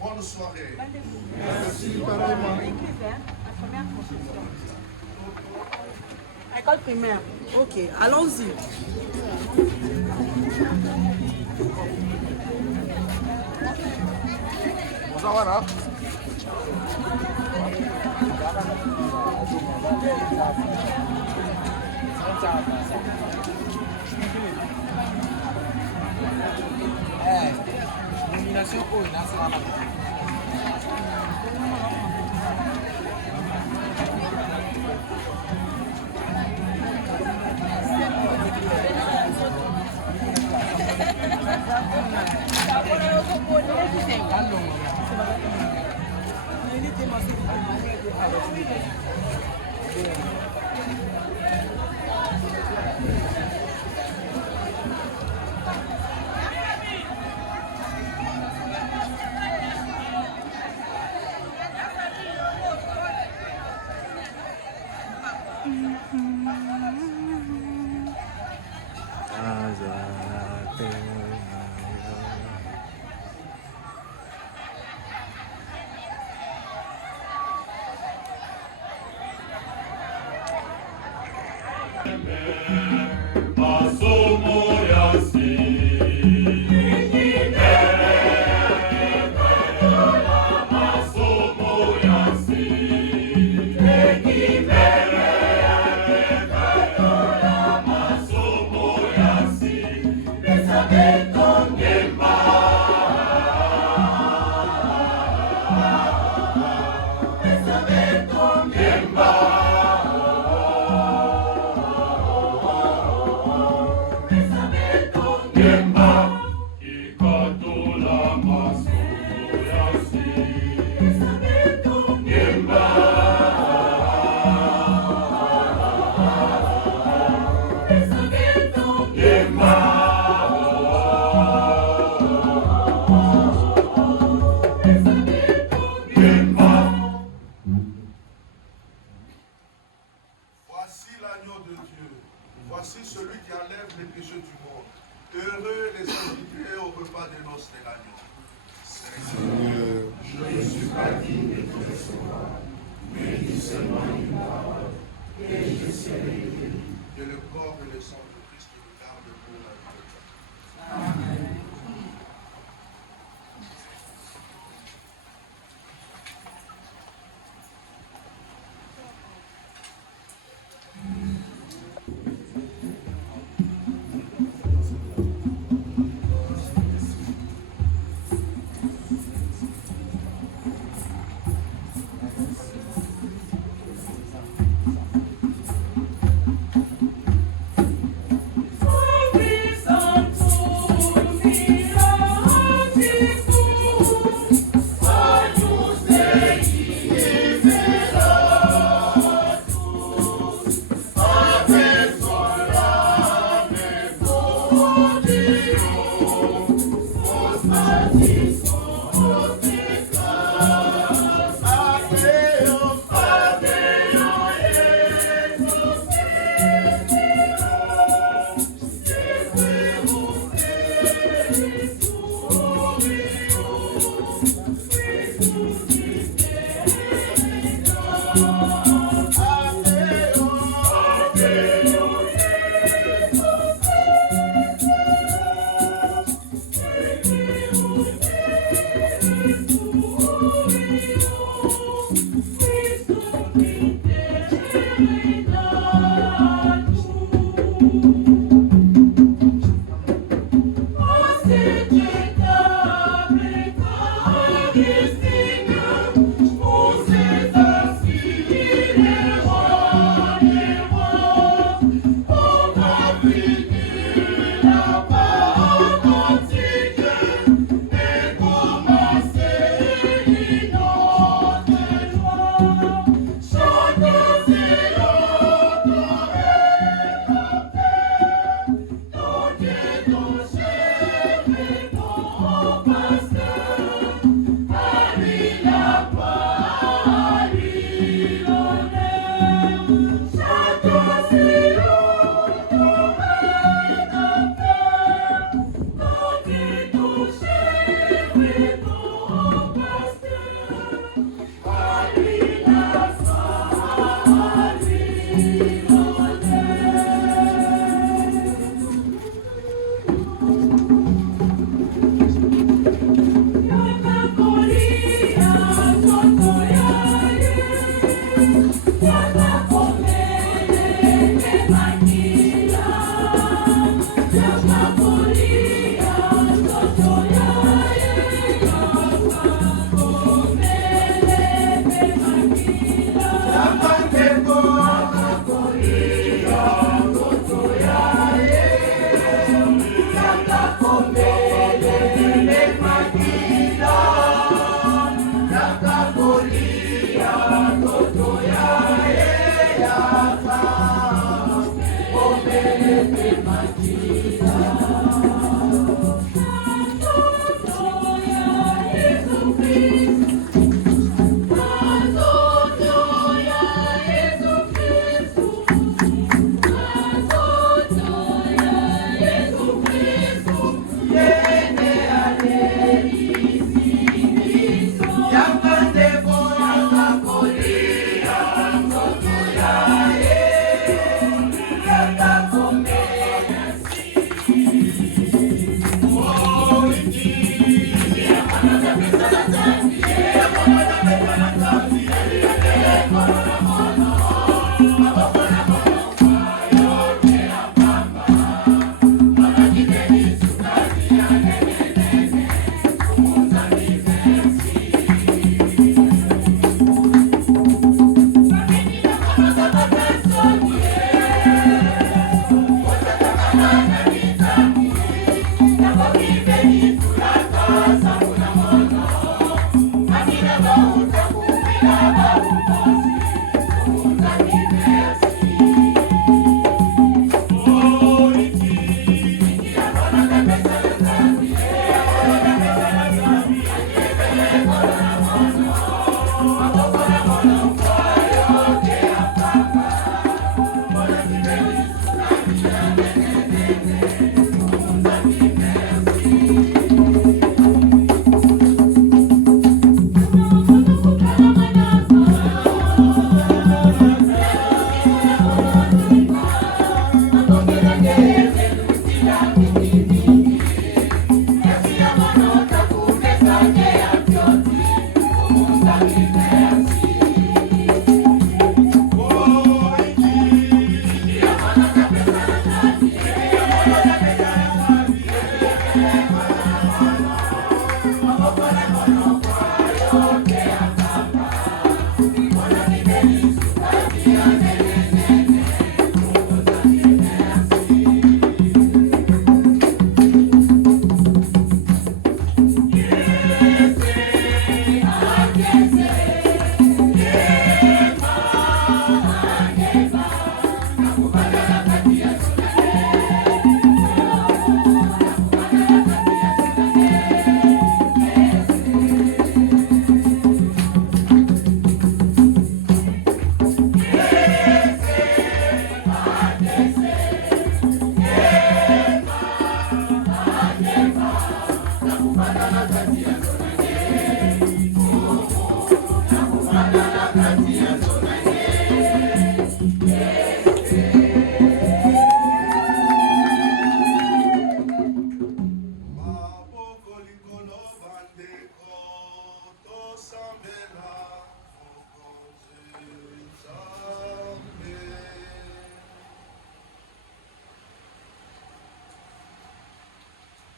Bonne soirée. Merci. École primaire. Ok, allons-y. Nomination au national. Saber Que le corps et le sang de Christ nous gardent pour la vie éternelle. Amen.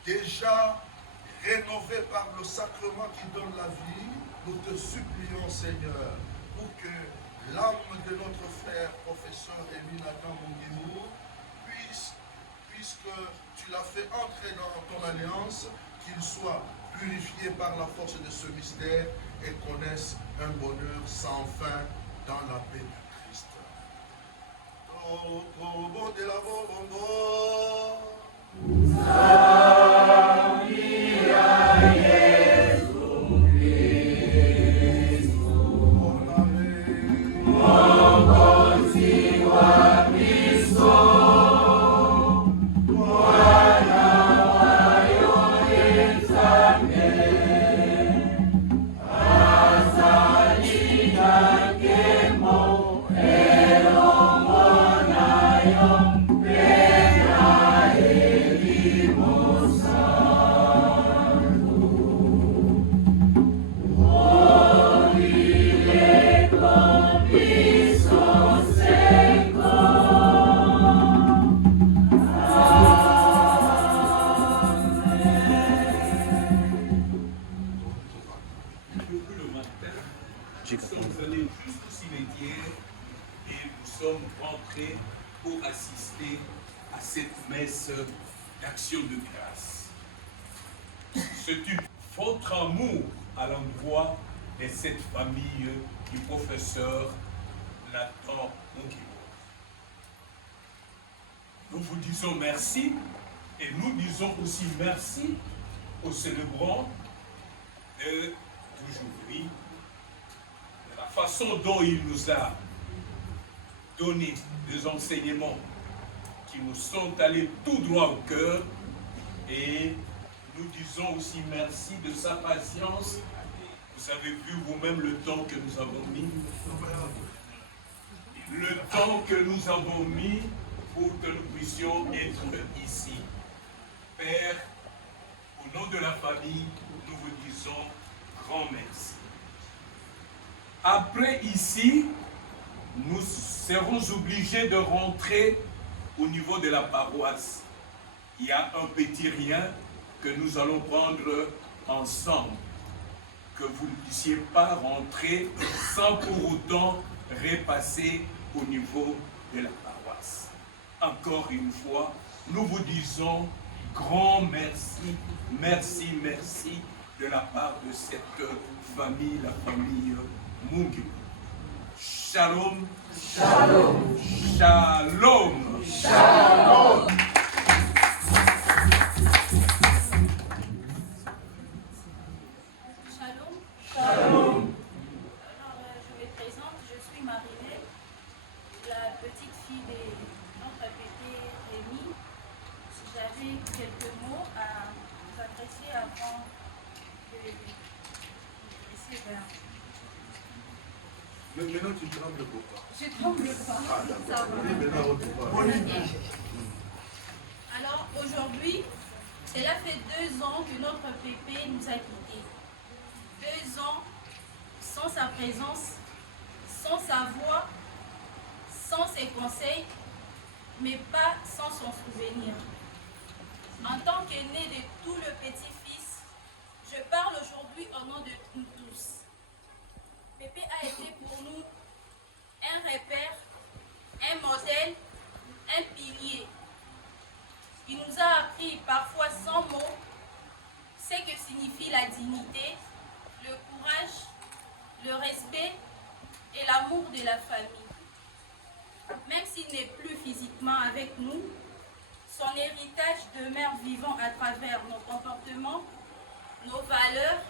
déjà rénové par le sacrement qui donne la vie, nous te supplions, Seigneur, pour que l'âme de notre frère, professeur Émile Nathan Mungimou, puisque tu l'as fait entrer dans ton alliance, qu'il soit purifié par la force de ce mystère et connaisse un bonheur sans fin dans la paix de Christ. Oh, oh, bon de la pour assister à cette messe d'action de grâce. C'est votre amour à l'endroit de cette famille du professeur Nathan Mungimou. Nous vous disons merci et nous disons aussi merci aux célébrants d'aujourd'hui, de la façon dont il nous a donné des enseignements qui nous sont allés tout droit au cœur, et nous disons aussi merci de sa patience. Vous avez vu vous-même le temps que nous avons mis, pour que nous puissions être ici. Père, au nom de la famille, nous vous disons grand merci. Après ici, nous serons obligés de rentrer au niveau de la paroisse. Il y a un petit rien que nous allons prendre ensemble, que vous ne puissiez pas rentrer sans pour autant repasser au niveau de la paroisse. Encore une fois, nous vous disons grand merci, merci, merci de la part de cette famille, la famille Mungimou. Shalom, shalom, shalom, shalom. Shalom. Shalom. Alors, je me présente, je suis Marinette, la petite fille de notre pépé Rémi. J'avais quelques mots à vous adresser avant de laisser vers. Mais maintenant, tu trembles pourquoi? Je tremble pas. Ah, Ça d'accord. Alors, aujourd'hui, cela fait 2 ans que notre pépé nous a quittés. 2 ans sans sa présence, sans sa voix, sans ses conseils, mais pas sans son souvenir. En tant qu'aîné de tout le petit-fils, je parle aujourd'hui au nom de nous tous. Pépé a été pour nous un repère, un modèle, un pilier. Il nous a appris parfois sans mots ce que signifie la dignité, le courage, le respect et l'amour de la famille. Même s'il n'est plus physiquement avec nous, son héritage demeure vivant à travers nos comportements, nos valeurs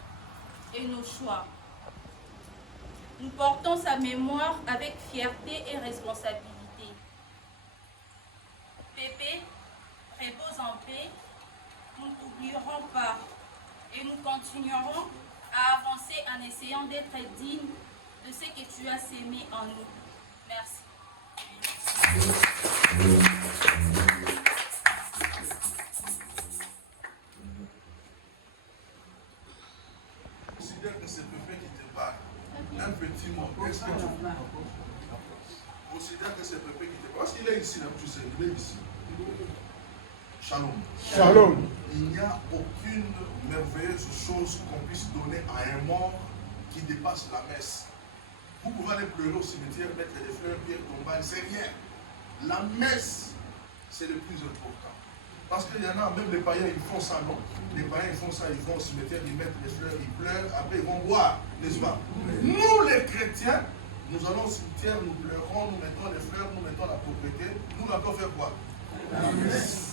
et nos choix. Nous portons sa mémoire avec fierté et responsabilité. Pépé, repose en paix, nous ne t'oublierons pas et nous continuerons à avancer en essayant d'être dignes de ce que tu as sémé en nous. Merci. Considère que c'est Pépé qui te parle. Un petit mot. Qu'est-ce que tu veux? Considère que c'est Pépé qui te parle. Parce qu'il est ici, tu sais, il est ici. Shalom. Shalom. Il n'y a aucune merveilleuse chose qu'on puisse donner à un mort qui dépasse la messe. Vous pouvez aller pleurer au cimetière, mettre des fleurs, pierre tombale, c'est rien. La messe, c'est le plus important. Parce qu'il y en a, même les païens, ils font ça, non? Les païens, ils font ça, ils vont au cimetière, ils mettent des fleurs, ils pleurent, après ils vont boire, n'est-ce pas? Nous, les chrétiens, nous allons au cimetière, nous pleurons, nous mettons les fleurs, nous mettons la propriété, nous n'allons faire quoi? La messe.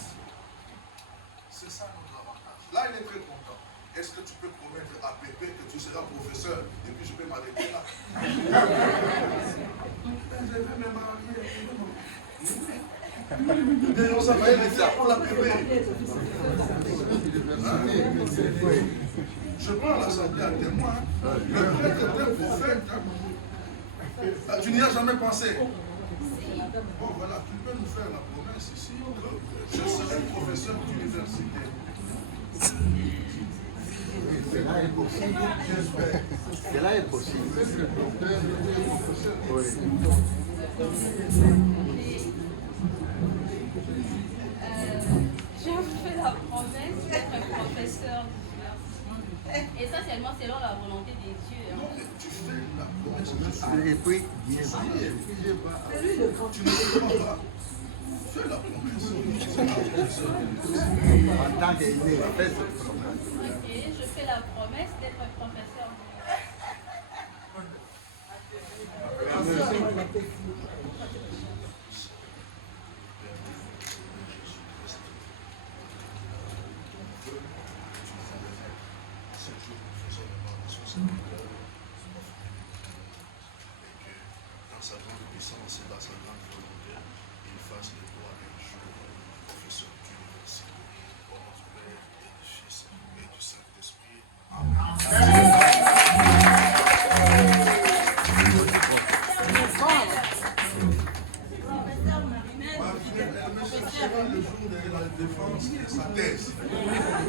C'est ça notre avantage. Là, il est très content. Est-ce que tu peux promettre à Pépé que tu seras professeur et puis je peux m'arrêter là? Je vais me marier. D'ailleurs, ça va être pour la Pépé. Je prends l'assemblée à témoin. Le prêtre est un prophète. Tu n'y as jamais pensé? Bon, voilà, tu peux nous faire la promesse ici que je serai professeur d'université. Cela est possible, j'espère. Cela est possible. Oui. Je vous fais la promesse d'être professeur d'université. Essentiellement selon la volonté des dieux. Non, mais tu fais la promesse. Et puis, bien sûr. Tu ne comprends pas. Fais la promesse. En tant qu'aîné, fais cette promesse. Ok, je fais la promesse d'être professeur d'université. Dans sa grande puissance et dans sa grande volonté, il fasse de toi un jour professeur d'université. Au nom du Père et du Fils et du Saint-Esprit. Elle me cherchera le jour de la défense de sa thèse.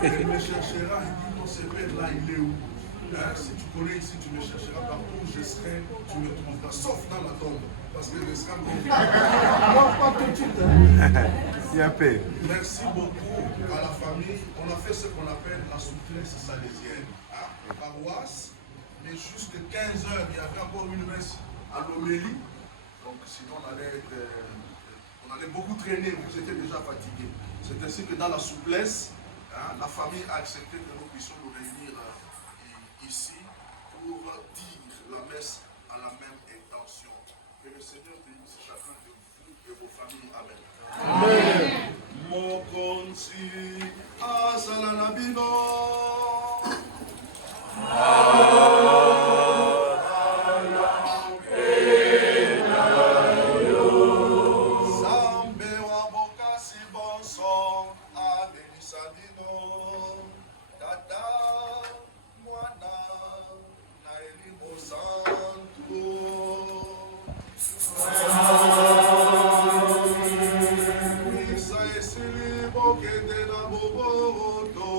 Elle me cherchera et dit non, c'est vrai, là il est où? Si tu connais ici, tu me chercheras partout, je serai, tu me trouveras, sauf dans la tombe, parce que je serai mort. Pas tout de suite. Il y a paix. Merci beaucoup à la famille. On a fait ce qu'on appelle la souplesse salésienne. Paroisse, mais jusqu'à 15 heures, il y avait encore une messe à l'homélie. Donc sinon on allait beaucoup traîner, vous étiez déjà fatigués. C'est ainsi que dans la souplesse, la famille a accepté que nous puissions nous réunir ici pour dire la messe à la même intention. Que le Seigneur bénisse chacun de vous et vos familles. Amen. Mokonsi asalanabino. Sambe wa bokasi bonso abenisadino. Tata mwana na elimo santo. Misa esili bokende na boboto.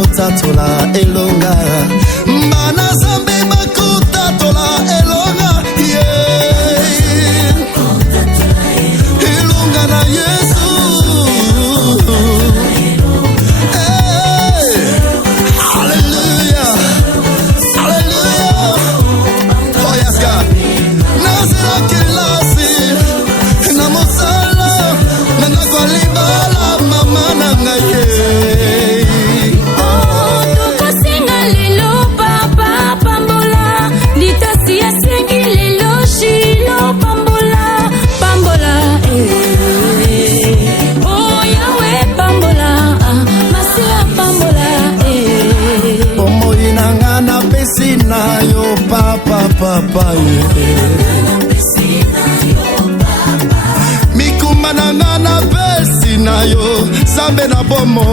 bakotatola elonga bana zambe bakotatola elonga elonga na Yesu hallelujah hallelujah oh yes God nazela kelasi na mosala na kwalibala mama na ngai papa mikumba na ngana pesi na yo sambe na bomo